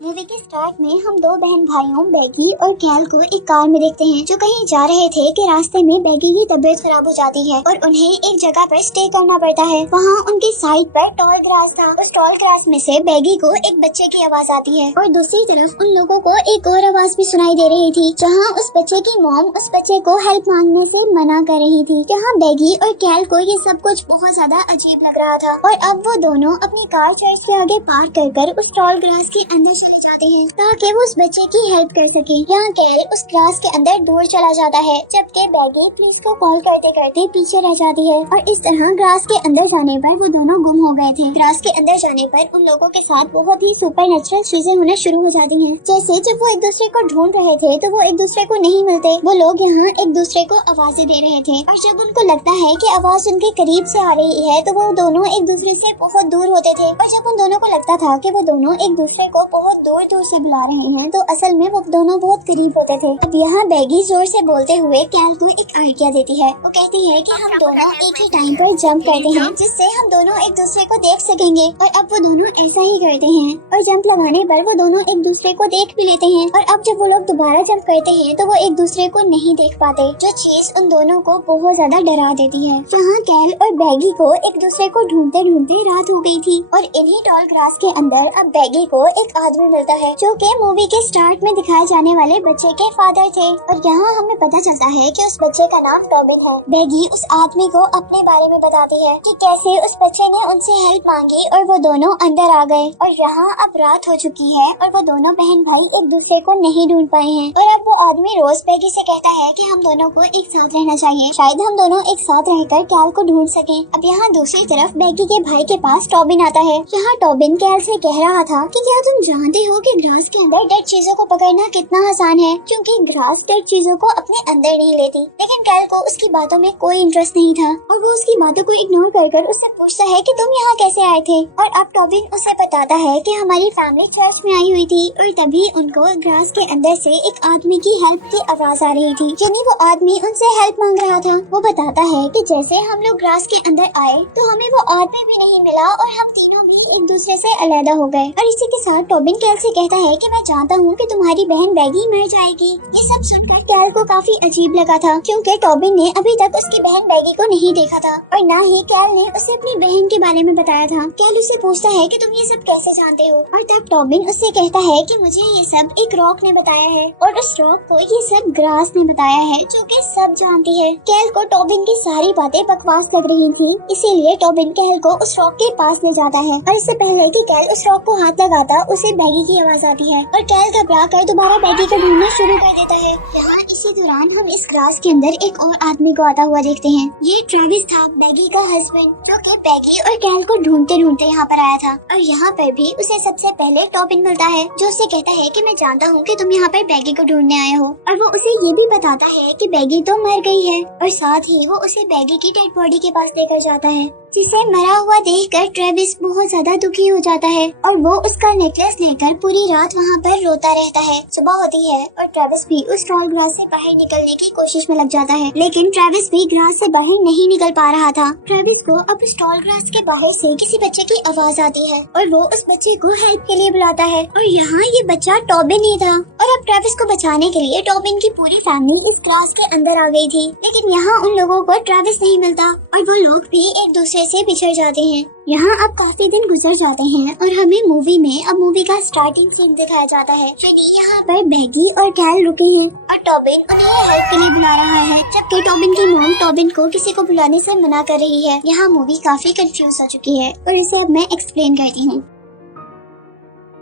Movie के start में हम दो बहन भाइयों बैगी और कैल को एक कार में देखते हैं जो कहीं जा रहे थे कि रास्ते में बैगी की तबीयत खराब हो जाती है और उन्हें एक जगह पर स्टे करना पड़ता है। वहाँ उनकी साइड पर टॉल ग्रास था। उस टॉल ग्रास में से बैगी को एक बच्चे की आवाज आती है और दूसरी तरफ उन लोगों को एक और आवाज भी सुनाई दे रही थी जहाँ उस बच्चे की मॉम उस बच्चे को हेल्प मांगने से मना कर रही थी। यहाँ बैगी और कैल को ये सब कुछ बहुत ज्यादा अजीब लग रहा था और अब वो दोनों अपनी कार चर्च के आगे पार्क कर उस टॉल ग्रास के अंदर चले जाते हैं ताकि वो उस बच्चे की हेल्प कर सके। यहाँ कैल उस ग्रास के अंदर दूर चला जाता है जबकि बैगी पुलिस को कॉल करते करते पीछे रह जाती है और इस तरह ग्रास के अंदर जाने पर वो दोनों गुम हो गए थे। ग्रास के अंदर जाने पर उन लोगों के साथ बहुत ही सुपरनैचुरल चीजें होना शुरू हो जाती हैं। जैसे जब वो एक दूसरे को ढूंढ रहे थे तो वो एक दूसरे को नहीं मिलते। वो लोग यहाँ एक दूसरे को आवाजें दे रहे थे और जब उनको लगता है कि आवाज उनके करीब से आ रही है तो वो दोनों एक दूसरे से बहुत दूर होते थे और जब उन दोनों को लगता था कि वो दोनों एक दूसरे को बहुत दूर दूर से बुला रहे हैं तो असल में वो दोनों बहुत करीब होते थे। अब यहाँ बैगी जोर से बोलते हुए कैल को एक आइडिया देती है। वो कहती है कि हम दोनों एक ही टाइम पर जंप करते हैं जिससे हम दोनों एक दूसरे को देख सकेंगे और अब वो दोनों ऐसा ही करते हैं और जंप लगाने पर वो दोनों एक दूसरे को देख भी लेते हैं और अब जब वो लोग दोबारा जंप करते हैं तो वो एक दूसरे को नहीं देख पाते जो चीज उन दोनों को बहुत ज्यादा डरा देती है। यहाँ कैल और बैगी को एक दूसरे को ढूंढते ढूंढते रात हो गई थी और इन्हीं टॉल ग्रास के अंदर अब बैगी को एक आदमी मिलता है जो कि मूवी के स्टार्ट में दिखाए जाने वाले बच्चे के फादर थे और यहाँ हमें पता चलता है कि उस बच्चे का नाम टॉबिन है। बैगी उस आदमी को अपने बारे में बताती है कि कैसे उस बच्चे ने उनसे हेल्प मांगी और वो दोनों अंदर आ गए और यहाँ अब रात हो चुकी है और वो दोनों बहन भाई एक दूसरे को नहीं ढूंढ पाए हैं और अब वो आदमी रोज बैगी से कहता है कि हम दोनों को एक साथ रहना चाहिए, शायद हम दोनों एक साथ रहकर कैल को ढूंढ सके। अब यहाँ दूसरी तरफ बैगी के भाई के पास टॉबिन आता है। यहाँ टॉबिन कैल से कह रहा था कि क्या तुम जानते हो कि ग्रास के अंदर डेड चीजों को पकड़ना कितना आसान है क्योंकि ग्रास डेड चीजों को अपने अंदर नहीं लेती। लेकिन कैल को उसकी बातों में कोई इंटरेस्ट नहीं था और वो उसकी बातों को इग्नोर कर उससे पूछता है कि तुम यहाँ कैसे आए थे और अब टॉबिन उसे बताता है कि हमारी फैमिली चर्च में आई हुई थी और तभी उनको ग्रास के अंदर से एक आदमी की हेल्प की आवाज आ रही थी यानी वो आदमी उनसे हेल्प मांग रहा था। वो बताता है कि जैसे हम लोग ग्रास के अंदर आए तो हमें वो आदमी भी नहीं मिला और हम तीनों भी एक दूसरे से अलग हो गए और इसी के साथ टॉबिन कैल से कहता है कि मैं जानता हूँ कि तुम्हारी बहन बैगी मर जाएगी। ये सब सुनकर कैल को काफी अजीब लगा था क्योंकि टॉबिन ने अभी तक उसकी बहन बैगी को नहीं देखा था और न ही कैल ने उसे अपनी बहन के बारे में बताया था। कैल उससे पूछता है कि तुम ये सब कैसे जानते हो और तब टॉबिन उससे कहता है कि मुझे ये सब एक रॉक ने बताया है और उस रॉक को ये सब ग्रास ने बताया है जो कि सब जानती है। कैल को टॉबिन की सारी बातें बकवास लग रही थी इसीलिए टॉबिन कैल को उस रॉक के पास ले जाता है और इससे पहले कि कैल उस रॉक को हाथ लगाता उसे बैगी की आवाज आती है और कैल घबरा कर दोबारा बैगी को ढूंढना शुरू कर देता है। यहाँ इसी दौरान हम इस ग्रास के अंदर एक और आदमी को आता हुआ देखते हैं। ये ट्रेविस था, बैगी का हस्बैंड, जो कि बैगी और कैल को ढूंढते ढूंढते यहाँ पर आया था और यहाँ पर भी उसे सबसे पहले टॉबिन मिलता है जो उसे कहता है कि मैं जानता हूँ कि तुम यहाँ पर बैगी को ढूंढने आए हो और वो उसे ये भी बताता है कि बैगी तो मर गई है और साथ ही वो उसे बैगी की डेड बॉडी के पास लेकर जाता है जिसे मरा हुआ देखकर ट्रेविस बहुत ज्यादा दुखी हो जाता है और वो उसका नेकलेस लेकर पूरी रात वहाँ पर रोता रहता है। सुबह होती है और ट्रेविस भी उस टॉल ग्रास से बाहर निकलने की कोशिश में लग जाता है लेकिन ट्रेविस भी ग्रास से बाहर नहीं निकल पा रहा था। ट्रेविस को अब उस टॉल ग्रास के बाहर से किसी बच्चे की आवाज आती है और वो उस बच्चे को हेल्प के लिए बुलाता है और यहाँ ये बच्चा टॉबिन ही था और अब ट्रेविस को बचाने के लिए टॉबिन की पूरी फैमिली इस ग्रास के अंदर आ गई थी लेकिन यहाँ उन लोगों को ट्रेविस नहीं मिलता और वो लोग भी एक दूसरे से बिछड़ जाते हैं। यहाँ अब काफी दिन गुजर जाते हैं और हमें मूवी का स्टार्टिंग सीन दिखाया जाता है। यहाँ पर बैगी और कैल रुके हैं और टॉबिन उन्हें हेल्प के लिए बुला रहा है जबकि टॉबिन की मॉम टॉबिन को किसी को बुलाने से मना कर रही है। यहाँ मूवी काफी कंफ्यूज हो चुकी है और इसे अब मैं एक्सप्लेन करती हूँ।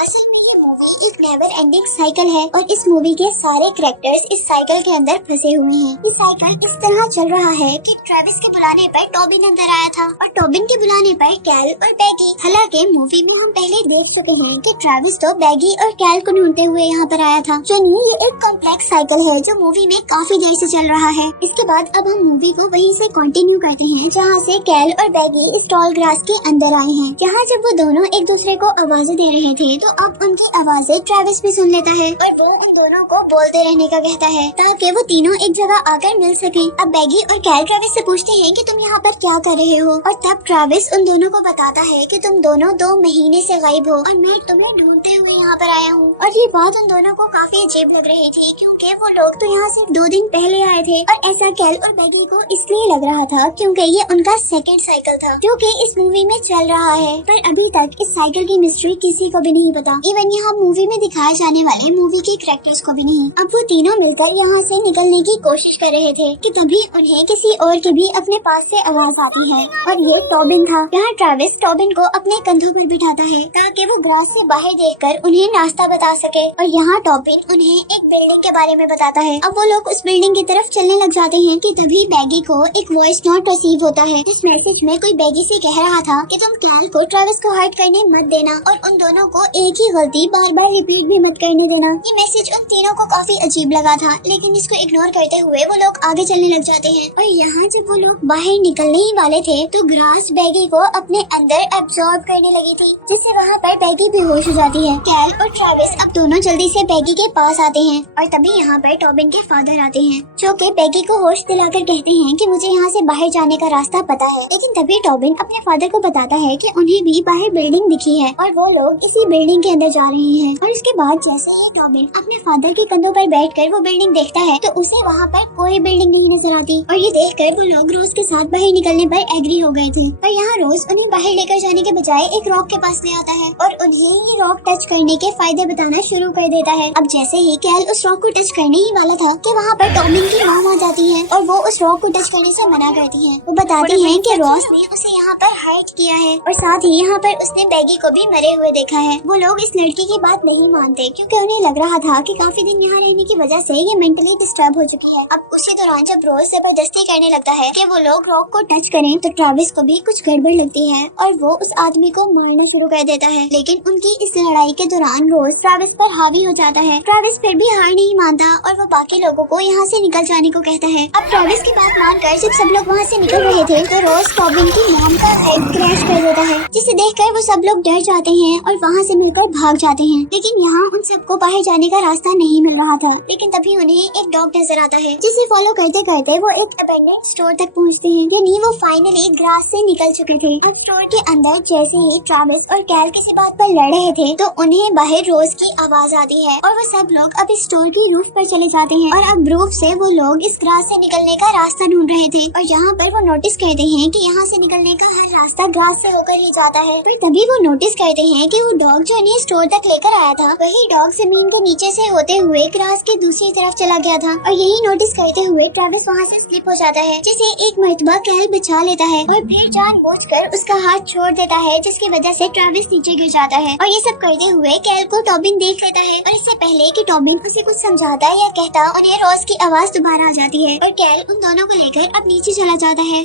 असल में ये मूवी एक नेवर एंडिंग साइकिल है और इस मूवी के सारे कैरेक्टर्स इस साइकिल के अंदर फंसे हुए हैं। ये साइकिल इस तरह चल रहा है कि ट्रेविस के बुलाने पर टॉबिन अंदर आया था और टॉबिन के बुलाने पर कैल और बैगी। हालांकि मूवी में हम पहले देख चुके हैं कि ट्रेविस तो बैगी और कैल को ढूंढते हुए यहाँ पर आया था। ये एक कॉम्प्लेक्स साइकिल है जो मूवी में काफी देर से चल रहा है। इसके बाद अब हम मूवी को वहीं से कंटिन्यू करते हैं जहाँ से कैल और बैगी इस टॉल ग्रास के अंदर आए हैं। जहाँ जब वो दोनों एक दूसरे को आवाजें दे रहे थे तो अब उनकी आवाजें ट्रेविस भी सुन लेता है और वो इन दोनों को बोलते रहने का कहता है ताकि वो तीनों एक जगह आकर मिल सकें। अब बैगी और कैल ट्रेविस से पूछते हैं कि तुम यहाँ पर क्या कर रहे हो, और तब ट्रेविस उन दोनों को बताता है कि तुम दोनों 2 महीने से गायब हो और मैं तुम्हें ढूंढते हुए यहाँ पर आया हूँ। और ये बात उन दोनों को काफी अजीब लग रही थी क्योंकि वो लोग तो यहाँ सिर्फ 2 दिन पहले आए थे, और ऐसा कैल और बैगी को इसलिए लग रहा था क्योंकि ये उनका सेकंड साइकिल था जो कि इस मूवी में चल रहा है। पर अभी तक इस साइकिल की मिस्ट्री किसी को भी नहीं पता, इवन यहाँ मूवी में दिखाए जाने वाले मूवी के कैरेक्टर्स को भी नहीं। अब वो तीनों मिलकर यहाँ से निकलने की कोशिश कर रहे थे कि तभी उन्हें किसी और के भी अपने पास से आवाज आती है, और ये टॉबिन था। यहाँ ट्रेविस टॉबिन को अपने कंधों पर बिठाता है ताकि वो ग्रास से बाहर देखकर उन्हें रास्ता बता सके, और यहाँ टॉबिन उन्हें एक बिल्डिंग के बारे में बताता है। अब वो लोग उस बिल्डिंग की तरफ चलने लग जाते हैं कि तभी बैगी को एक वॉइस नोट रिसीव होता है। इस मैसेज में कोई बैगी से कह रहा था कि तुम कैल को ट्रेविस को हर्ट करने मत देना और उन दोनों को एक ही गलती बार बार रिपीट भी मत करने देना। ये मैसेज उन तीनों को काफी अजीब लगा था, लेकिन इसको इग्नोर करते हुए वो लोग आगे चलने लग जाते हैं। और यहाँ जब वो लोग बाहर निकलने ही वाले थे तो ग्रास बैगी को अपने अंदर एब्जॉर्ब करने लगी थी, जिससे वहाँ पर बैगी बेहोश हो जाती है। कैल और ट्रेविस अब दोनों जल्दी से बैगी के पास आते हैं, और तभी यहाँ पर टॉबिन के फादर आते हैं जो कि बैगी को होश दिलाकर कहते हैं कि मुझे यहाँ से बाहर जाने का रास्ता पता है। लेकिन तभी टॉबिन अपने फादर को बताता है कि उन्हें भी बाहर बिल्डिंग दिखी है और वो लोग इसी बिल्डिंग के अंदर जा रहे हैं। और इसके बाद जैसे ही टॉबिन अपने फादर के कंधों पर बैठकर वो बिल्डिंग देखता है तो उसे वहाँ पर कोई बिल्डिंग नहीं नजर आती, और ये देखकर वो लोग रोज के साथ बाहर निकलने पर एग्री हो गए थे। पर यहाँ रोज उन्हें बाहर लेकर जाने के बजाय एक रॉक के पास ले आता है और उन्हें ये रॉक टच करने के फायदे बताना शुरू कर देता है। अब जैसे ही कैल उस रॉक को टच करने ही वाला था कि वहाँ पर टॉबिन की मॉम आ जाती है और वो उस रॉक को टच करने से मना करती है। वो बताती है कि रॉस ने उसे यहाँ पर हर्ट किया है और साथ ही यहाँ पर उसने बैगी को भी मरे हुए देखा है। वो लोग इस लड़की की बात नहीं मानते क्योंकि उन्हें लग रहा था कि काफी दिन यहाँ रहने की वजह से ये मेंटली डिस्टर्ब हो चुकी है। अब उसी दौरान जब रोज जबरदस्ती करने लगता है कि वो लोग रॉक को टच करें तो ट्रेविस को भी कुछ गड़बड़ लगती है और वो उस आदमी को मारना शुरू कर देता है। लेकिन उनकी इस लड़ाई के दौरान रोज ट्रेविस पर हावी हो जाता है। ट्रेविस फिर भी हार नहीं मानता और वो बाकी लोगों को यहाँ से निकल जाने को कहता है। अब ट्रेविस की बात मानकर जब सब लोग वहाँ से निकल रहे थे तो रोज टॉबिन की मॉम का हेड क्रैश कर देता है, जिसे देखकर वो सब लोग डर जाते हैं और वहाँ से मिलकर भाग जाते हैं। लेकिन यहाँ उन सबको बाहर जाने का रास्ता नहीं मिल रहा था। लेकिन तभी उन्हें एक डॉग नजर आता है जिसे फॉलो करते करते वो एक अबेंडेंड स्टोर तक पहुँचते हैं। यानी वो फाइनली ग्रास से निकल चुके थे। और स्टोर के अंदर जैसे ही ट्रेविस और कैल किसी बात पर लड़ रहे थे तो उन्हें बाहर रोज की आवाज आती है और वो सब लोग अब इस स्टोर की रूफ पर चले जाते हैं। और अब रूफ से वो लोग इस ग्रास से निकलने का रास्ता ढूंढ रहे थे और यहाँ पर वो नोटिस करते हैं कि यहाँ से निकलने का हर रास्ता ग्रास से होकर ही जाता है। पर तभी वो नोटिस करते हैं कि वो डॉग जो उन्हें स्टोर तक लेकर आया था वही डॉग जमीन के नीचे से होते हुए ग्रास के दूसरी तरफ चला गया था। और यही नोटिस करते हुए ट्रेविस वहाँ से स्लिप हो जाता है, जिसे एक मर्तबा कैल बचा लेता है और फिर जानबूझकर उसका हाथ छोड़ देता है, जिसकी वजह से ट्रेविस नीचे गिर जाता है। और ये सब करते हुए कैल को टॉबिन देख लेता है और इससे पहले कि टॉबिन उसे कुछ समझाता या कहता उन्हें रोज की आवाज दोबारा आ जाती है और कैल उन दोनों को लेकर अब नीचे चला जाता है।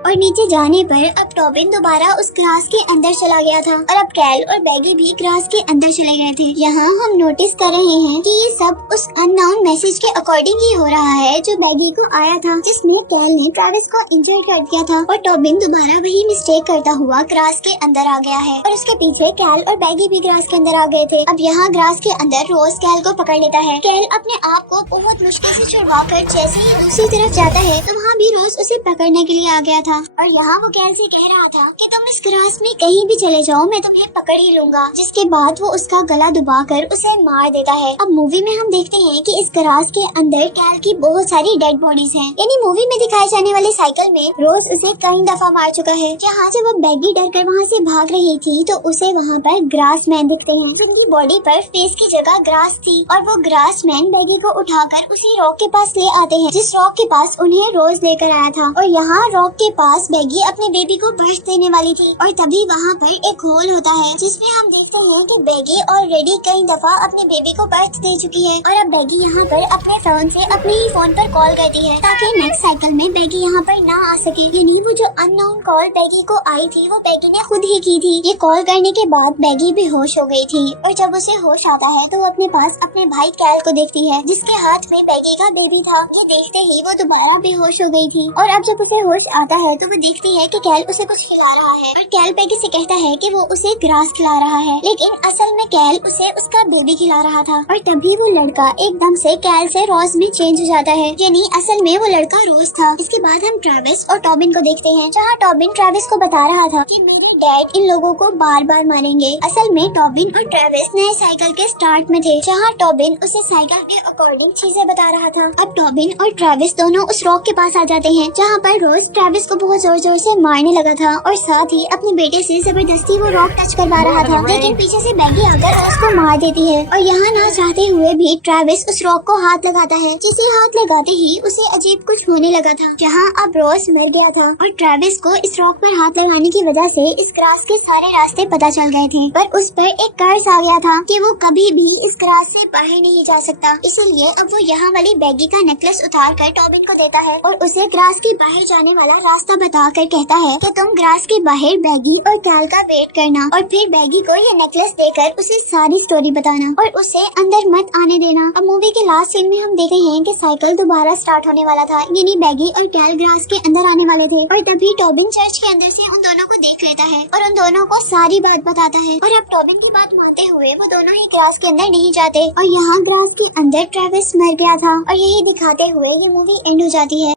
और नीचे जाने पर अब टॉबिन दोबारा उस ग्रास के अंदर चला गया था और अब कैल और बैगी भी ग्रास के अंदर चले गए थे। यहाँ हम नोटिस कर रहे हैं कि ये सब उस अननोन मैसेज के अकॉर्डिंग ही हो रहा है जो बैगी को आया था, जिसमें कैल ने ट्रेविस को इंजर कर दिया था और टॉबिन दोबारा वही मिस्टेक करता हुआ ग्रास के अंदर आ गया है और उसके पीछे कैल और बैगी भी ग्रास के अंदर आ गए थे। अब यहाँ ग्रास के अंदर रोज कैल को पकड़ लेता है। कैल अपने आप को बहुत मुश्किल से छुड़वा कर जैसे ही दूसरी तरफ जाता है तो वहाँ भी रोज उसे पकड़ने के लिए आ गया था। और यहाँ वो कैल से कह रहा था कि तुम इस ग्रास में कहीं भी चले जाओ मैं तुम्हें पकड़ ही लूंगा, जिसके बाद वो उसका गला दबाकर उसे मार देता है। अब मूवी में हम देखते हैं कि इस ग्रास के अंदर कैल की बहुत सारी डेड बॉडीज हैं। यानी मूवी में दिखाए जाने वाले साइकिल में रोज उसे कई दफा मार चुका है। जहाँ जब वो बैगी डर कर वहाँ से भाग रही थी तो उसे वहाँ पर ग्रास मैन दिखते हैं जिनकी बॉडी पर फेस की जगह ग्रास थी और वो ग्रास मैन बैगी को उठाकर उसी रॉक के पास ले आते हैं जिस रॉक के पास उन्हें रोज लेकर आया था। और यहाँ रॉक के पास बैगी अपने बेबी को बर्थ देने वाली थी और तभी वहाँ पर एक होल होता है जिसमें हम देखते हैं कि बैगी ऑलरेडी कई दफा अपने बेबी को बर्थ दे चुकी है। और अब बैगी यहाँ पर अपने फोन से अपने ही फोन पर कॉल करती है ताकि नेक्स्ट साइकिल में बैगी यहाँ पर ना आ सके। यानी वो जो अननोन कॉल बैगी को आई थी वो बैगी ने खुद ही की थी। ये कॉल करने के बाद बैगी बेहोश हो गई थी और जब उसे होश आता है तो वो अपने पास अपने भाई कैल को देखती है जिसके हाथ में बैगी का बेबी था। ये देखते ही वो दोबारा बेहोश हो गई थी और अब जब उसे होश आता है है तो वो देखती है कि कैल उसे कुछ खिला रहा है और कैल पैगी से कहता है कि वो उसे ग्रास खिला रहा है, लेकिन असल में कैल उसे उसका बेबी खिला रहा था। और तभी वो लड़का एकदम से कैल से रोज में चेंज हो जाता है, यानी असल में वो लड़का रोज था। इसके बाद हम ट्रेविस और टॉबिन को देखते हैं, जहाँ टॉबिन ट्रेविस को बता रहा था कि डैड इन लोगों को बार बार मारेंगे। असल में टॉबिन और ट्रेविस नए साइकिल के स्टार्ट में थे, जहाँ टॉबिन उसे साइकिल के अकॉर्डिंग चीजें बता रहा था। अब टॉबिन और ट्रेविस दोनों उस रॉक के पास आ जाते हैं, जहाँ पर रोज ट्रेविस को बहुत जोर जोर से मारने लगा था और साथ ही अपने बेटे से जबरदस्ती वो रॉक टच करवा रहा था, लेकिन पीछे से बैगी आकर रोज को मार देती है और यहाँ ना चाहते हुए भी ट्रेविस उस रॉक को हाथ लगाता है, जिसे हाथ लगाते ही उसे अजीब कुछ होने लगा था, जहाँ अब रोज मर गया था और ट्रेविस को इस रॉक पर हाथ लगाने की वजह से इस ग्रास के सारे रास्ते पता चल गए थे, पर उस पर एक कर्ज आ गया था कि वो कभी भी इस ग्रास से बाहर नहीं जा सकता। इसलिए अब वो यहाँ वाली बैगी का नेकलेस उतार कर टॉबिन को देता है और उसे ग्रास के बाहर जाने वाला रास्ता बता कर कहता है कि तुम ग्रास के बाहर बैगी और कैल का वेट करना और फिर बैगी को ये नेकलेस देकर उसे सारी स्टोरी बताना और उसे अंदर मत आने देना। अब मूवी के लास्ट सीन में हम देखते हैं कि साइकिल दोबारा स्टार्ट होने वाला था, यानी बैगी और कैल ग्रास के अंदर आने वाले थे और तभी टॉबिन चर्च के अंदर से उन दोनों को देख लेता है और उन दोनों को सारी बात बताता है। और अब टॉबिन की बात मानते हुए वो दोनों ही ग्रास के अंदर नहीं जाते और यहाँ ग्रास के अंदर ट्रेविस मर गया था और यही दिखाते हुए ये मूवी एंड हो जाती है।